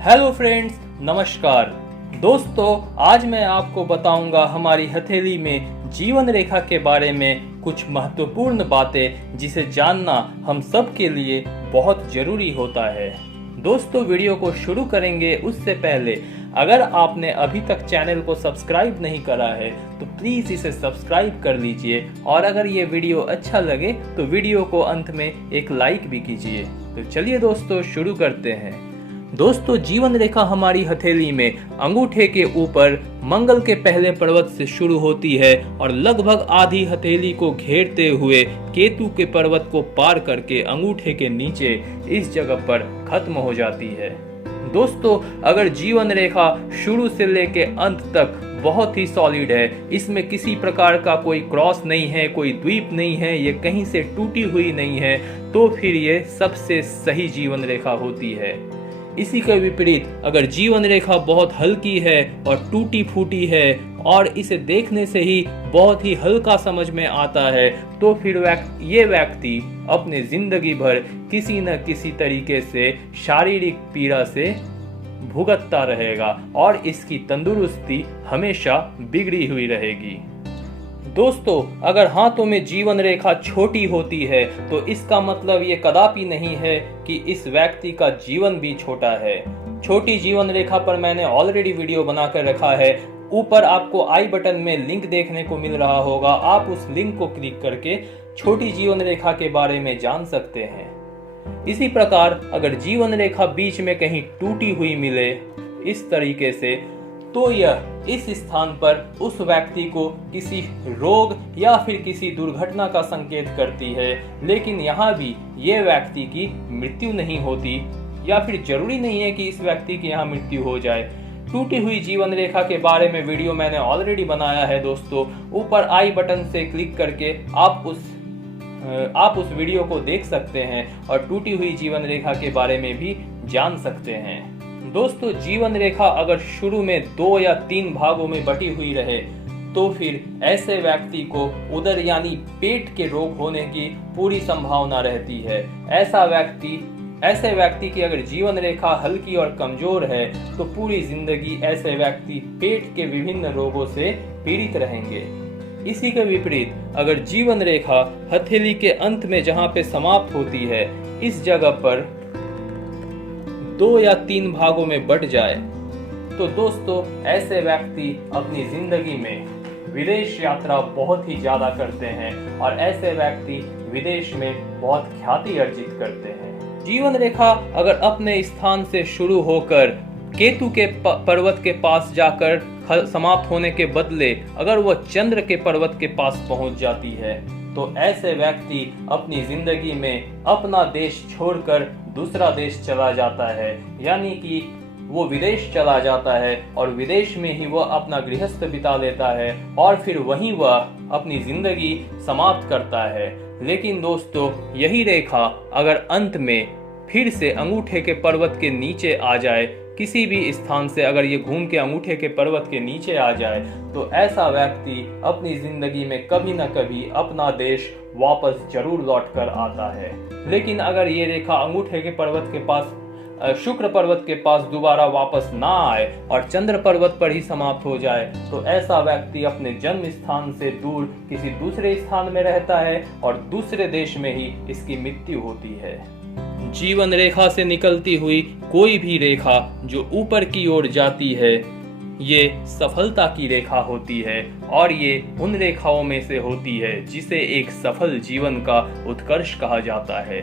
Hello friends, नमस्कार दोस्तों। आज मैं आपको बताऊंगा हमारी हथेली में जीवन रेखा के बारे में कुछ महत्वपूर्ण बातें जिसे जानना हम सब के लिए बहुत जरूरी होता है। दोस्तों, वीडियो को शुरू करेंगे उससे पहले अगर आपने अभी तक चैनल को सब्सक्राइब नहीं करा है तो प्लीज इसे सब्सक्राइब कर लीजिए और अगर ये वीडियो अच्छा लगे तो वीडियो को अंत में एक लाइक भी कीजिए। तो चलिए दोस्तों, शुरू करते हैं। दोस्तों, जीवन रेखा हमारी हथेली में अंगूठे के ऊपर मंगल के पहले पर्वत से शुरू होती है और लगभग आधी हथेली को घेरते हुए केतु के पर्वत को पार करके अंगूठे के नीचे इस जगह पर खत्म हो जाती है। दोस्तों, अगर जीवन रेखा शुरू से लेके अंत तक बहुत ही सॉलिड है, इसमें किसी प्रकार का कोई क्रॉस नहीं है, कोई द्वीप नहीं है, ये कहीं से टूटी हुई नहीं है, तो फिर ये सबसे सही जीवन रेखा होती है। इसी के विपरीत अगर जीवन रेखा बहुत हल्की है और टूटी फूटी है और इसे देखने से ही बहुत ही हल्का समझ में आता है तो फिर ये व्यक्ति अपने जिंदगी भर किसी न किसी तरीके से शारीरिक पीड़ा से भुगतता रहेगा और इसकी तंदुरुस्ती हमेशा बिगड़ी हुई रहेगी। दोस्तों, अगर हाथों में जीवन रेखा छोटी होती है तो इसका मतलब ये कदापि नहीं है कि इस व्यक्ति का जीवन भी छोटा है। छोटी जीवन रेखा पर मैंने ऑलरेडी वीडियो बनाकर रखा है, ऊपर आपको आई बटन में लिंक देखने को मिल रहा होगा, आप उस लिंक को क्लिक करके छोटी जीवन रेखा के बारे में जान सकते हैं। इसी प्रकार अगर जीवन रेखा बीच में कहीं टूटी हुई मिले इस तरीके से तो यह इस स्थान पर उस व्यक्ति को किसी रोग या फिर किसी दुर्घटना का संकेत करती है, लेकिन यहाँ भी ये व्यक्ति की मृत्यु नहीं होती या फिर जरूरी नहीं है कि इस व्यक्ति की यहाँ मृत्यु हो जाए। टूटी हुई जीवन रेखा के बारे में वीडियो मैंने ऑलरेडी बनाया है दोस्तों, ऊपर आई बटन से क्लिक करके आप उस वीडियो को देख सकते हैं और टूटी हुई जीवन रेखा के बारे में भी जान सकते हैं। दोस्तों, जीवन रेखा अगर शुरू में 2 या 3 भागों में बटी हुई रहे तो फिर ऐसे व्यक्ति को उदर यानी पेट के रोग होने की पूरी संभावना रहती है। ऐसे व्यक्ति की अगर जीवन रेखा हल्की और कमजोर है तो पूरी जिंदगी ऐसे व्यक्ति पेट के विभिन्न रोगों से पीड़ित रहेंगे। इसी के विपरीत अगर जीवन रेखा हथेली के अंत में जहां पे समाप्त होती है इस जगह पर 2 या 3 भागों में बट जाए तो दोस्तों ऐसे व्यक्ति अपनी जिंदगी में विदेश यात्रा बहुत ही ज्यादा करते हैं और ऐसे व्यक्ति विदेश में बहुत ख्याति अर्जित करते हैं। जीवन रेखा अगर अपने स्थान से शुरू होकर केतु के पर्वत के पास जाकर समाप्त होने के बदले अगर वह चंद्र के पर्वत के पास पहुंच जाती है तो ऐसे व्यक्ति अपनी जिंदगी में अपना देश छोड़कर दूसरा देश चला जाता है, यानी कि वो विदेश चला जाता है और विदेश में ही वह अपना गृहस्थ बिता लेता है और फिर वहीं वह अपनी जिंदगी समाप्त करता है। लेकिन दोस्तों, यही रेखा अगर अंत में फिर से अंगूठे के पर्वत के नीचे आ जाए, किसी भी स्थान से अगर ये घूम के अंगूठे के पर्वत के नीचे आ जाए तो ऐसा व्यक्ति अपनी जिंदगी में कभी न कभी अपना देश वापस जरूर लौट कर आता है। लेकिन अगर ये रेखा अंगूठे के पर्वत के पास शुक्र पर्वत के पास दोबारा वापस ना आए और चंद्र पर्वत पर ही समाप्त हो जाए तो ऐसा व्यक्ति अपने जन्म स्थान से दूर किसी दूसरे स्थान में रहता है और दूसरे देश में ही इसकी मृत्यु होती है। जीवन रेखा से निकलती हुई कोई भी रेखा जो ऊपर की ओर जाती है ये सफलता की रेखा होती है और ये उन रेखाओं में से होती है जिसे एक सफल जीवन का उत्कर्ष कहा जाता है।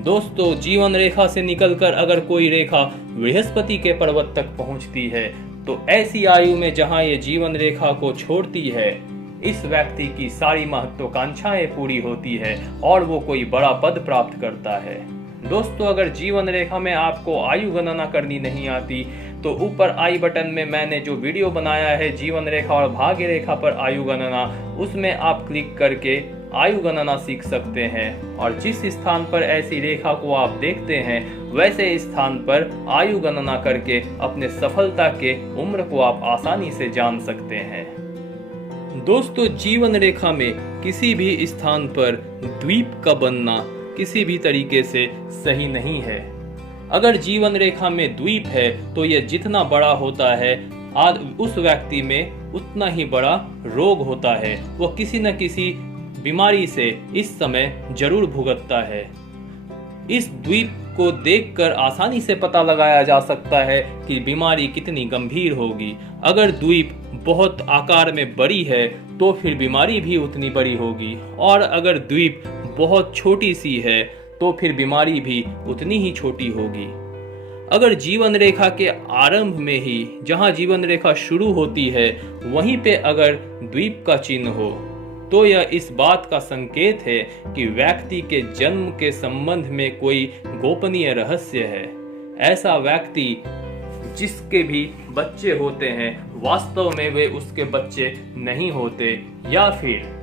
दोस्तों, जीवन रेखा से निकलकर अगर कोई रेखा बृहस्पति के पर्वत तक पहुंचती है तो ऐसी आयु में जहां ये जीवन रेखा को छोड़ती है इस व्यक्ति की सारी महत्वाकांक्षाएं पूरी होती है और वो कोई बड़ा पद प्राप्त करता है। दोस्तों, अगर जीवन रेखा में आपको आयु गणना करनी नहीं आती तो ऊपर आई बटन में मैंने जो वीडियो बनाया है जीवन रेखा और भाग्य रेखा पर आयु गणना, उसमें आप क्लिक करके आयु गणना सीख सकते हैं और जिस स्थान पर ऐसी रेखा को आप देखते हैं वैसे स्थान पर आयु गणना करके अपने सफलता के उम्र को आप आसानी से जान सकते हैं। दोस्तों, जीवन रेखा में किसी भी स्थान पर द्वीप का बनना किसी भी तरीके से सही नहीं है। अगर जीवन रेखा में द्वीप है तो यह जितना बड़ा होता है उस व्यक्ति में उतना ही बड़ा रोग होता है। वह किसी न किसी बीमारी से इस समय जरूर भुगतता है। इस द्वीप को देखकर आसानी से पता लगाया जा सकता है कि बीमारी कितनी गंभीर होगी। अगर द्वीप बहुत आकार में बड़ी है तो फिर बीमारी भी उतनी बड़ी होगी, और अगर द्वीप बहुत छोटी सी है तो फिर बीमारी भी उतनी ही छोटी होगी। अगर जीवन रेखा के आरंभ में ही जहां जीवन रेखा शुरू होती है वहीं पे अगर द्वीप का चिन्ह हो तो यह इस बात का संकेत है कि व्यक्ति के जन्म के संबंध में कोई गोपनीय रहस्य है। ऐसा व्यक्ति जिसके भी बच्चे होते हैं वास्तव में वे उसके बच्चे नहीं होते, या फिर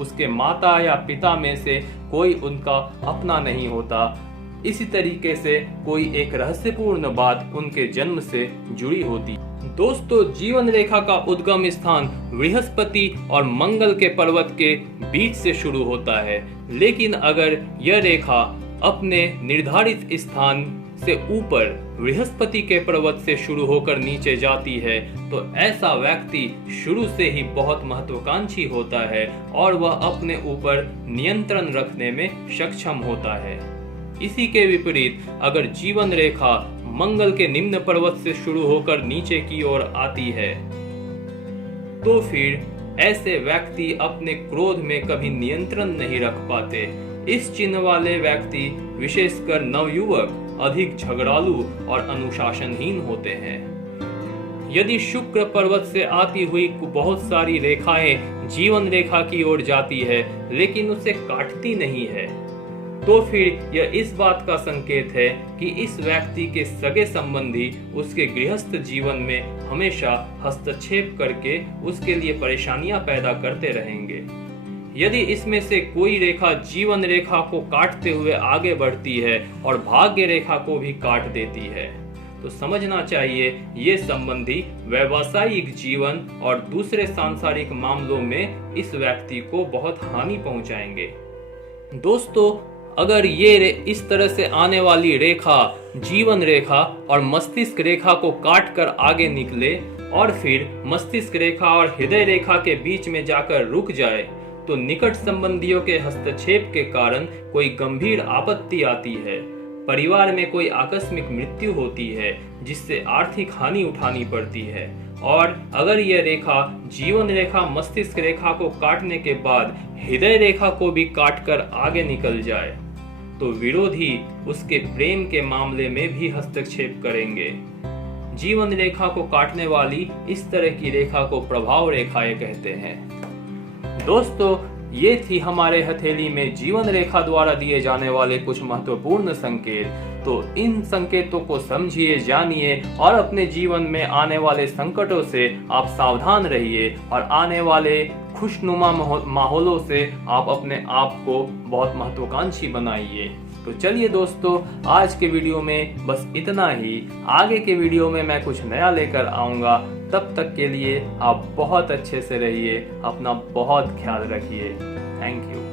उसके माता या पिता में से कोई उनका अपना नहीं होता। इसी तरीके से कोई एक रहस्यपूर्ण बात उनके जन्म से जुड़ी होती। दोस्तों, जीवन रेखा का उद्गम स्थान बृहस्पति और मंगल के पर्वत के बीच से शुरू होता है, लेकिन अगर यह रेखा अपने निर्धारित स्थान से ऊपर बृहस्पति के पर्वत से शुरू होकर नीचे जाती है तो ऐसा व्यक्ति शुरू से ही बहुत महत्वाकांक्षी होता है और वह अपने ऊपर नियंत्रण रखने में सक्षम होता है। इसी के विपरीत अगर जीवन रेखा मंगल के निम्न पर्वत से शुरू होकर नीचे की ओर आती है तो फिर ऐसे व्यक्ति अपने क्रोध में कभी नियंत्रण नहीं रख पाते। इस चिन्ह वाले व्यक्ति विशेषकर नवयुवक अधिक झगड़ालू और अनुशासनहीन होते हैं। यदि शुक्र पर्वत से आती हुई बहुत सारी रेखाएं जीवन रेखा की ओर जाती है लेकिन उसे काटती नहीं है तो फिर यह इस बात का संकेत है कि इस व्यक्ति के सगे संबंधी उसके गृहस्थ जीवन में हमेशा हस्तक्षेप करके उसके लिए परेशानियां पैदा करते रहेंगे। यदि इसमें से कोई रेखा जीवन रेखा को काटते हुए आगे बढ़ती है और भाग्य रेखा को भी काट देती है तो समझना चाहिए ये संबंधी व्यावसायिक जीवन और दूसरे सांसारिक मामलों में इस व्यक्ति को बहुत हानि पहुंचाएंगे। दोस्तों, अगर ये इस तरह से आने वाली रेखा जीवन रेखा और मस्तिष्क रेखा को काट कर आगे निकले और फिर मस्तिष्क रेखा और हृदय रेखा के बीच में जाकर रुक जाए तो निकट संबंधियों के हस्तक्षेप के कारण कोई गंभीर आपत्ति आती है, परिवार में कोई आकस्मिक मृत्यु होती है जिससे आर्थिक हानि उठानी पड़ती है। और अगर यह रेखा जीवन रेखा मस्तिष्क रेखा को काटने के बाद हृदय रेखा को भी काटकर आगे निकल जाए तो विरोधी उसके प्रेम के मामले में भी हस्तक्षेप करेंगे। जीवन रेखा को काटने वाली इस तरह की रेखा को प्रभाव रेखाएं कहते हैं। दोस्तों, ये थी हमारे हथेली में जीवन रेखा द्वारा दिए जाने वाले कुछ महत्वपूर्ण संकेत। तो इन संकेतों को समझिए, जानिए और अपने जीवन में आने वाले संकटों से आप सावधान रहिए और आने वाले खुशनुमा माहौलों से आप अपने आप को बहुत महत्वाकांक्षी बनाइए। तो चलिए दोस्तों, आज के वीडियो में बस इतना ही। आगे के वीडियो में मैं कुछ नया लेकर आऊंगा। तब तक के लिए आप बहुत अच्छे से रहिए, अपना बहुत ख्याल रखिए। Thank you.